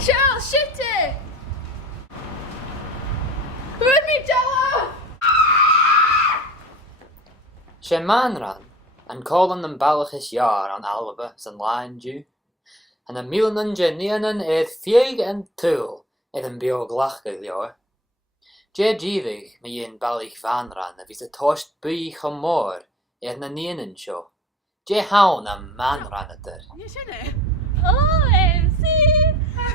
Charles, shoot it! Run me, Jella! She Manranaran, and calling them balachis jaar on Alba san line Jew, and a milanan jenianan fieg and tool an bio glachga jaar. Je jivig me in balich vanran of is a tost bui chamor na nienan show. Je haun a manranater. Oh, see?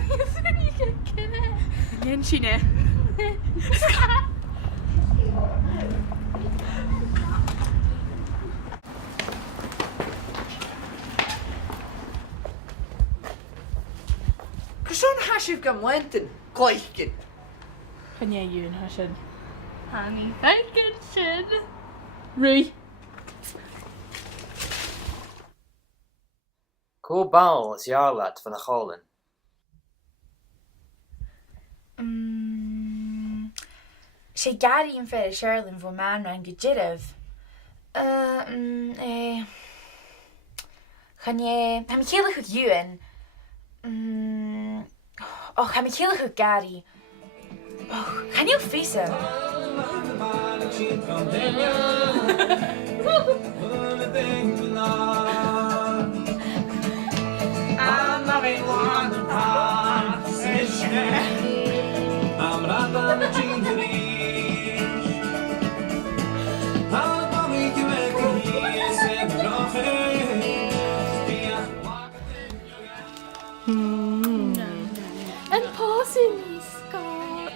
You can get it. Yen shine. Cyswn hasif gamlentyn, gleichin. Can you yun hashin? Honey, thank you, Shin. Rui. Cool ball is jaarlat van de cholen. Sé gari yn fer Sherlin fo Manranaran gydyrf. Gaan je... Gaan we heel goed juwen? Gaan we heel goed gari? Gaan je ook vissen? And pausing, Scott.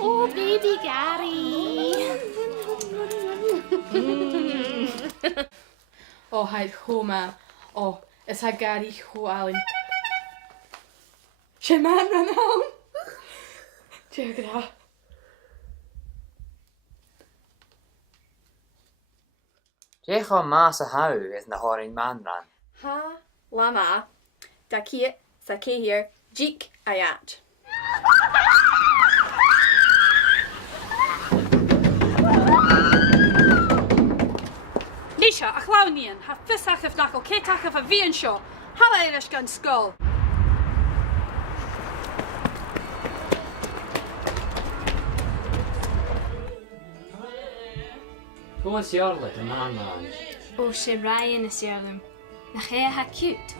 Oh, baby Gary. Oh, haid homa. Oh, is ha gari ho alin. She Manranaran. Jegra. Je ga massa hou is na horing Manranaran. Ha, lama, da kiet, sa ke hier, jik ayat. Lisha, achlawnian, ha fissach of knuckle, ketach of a vian show. Hala Irish gun skull. Hoe is jaarlat een Manranaran? O sé Ryan is Ireland. Na ché ha cute.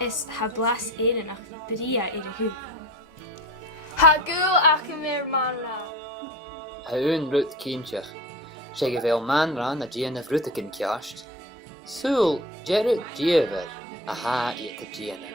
Is ha blas éidir nach bria ar a hu. Ha gul ach meer Manranaran. Ha un rut kientjach. She gevel Manranaran a Gianna Vrutikin kjast. Sul, Jerut Jever, a ha eet de Gianna.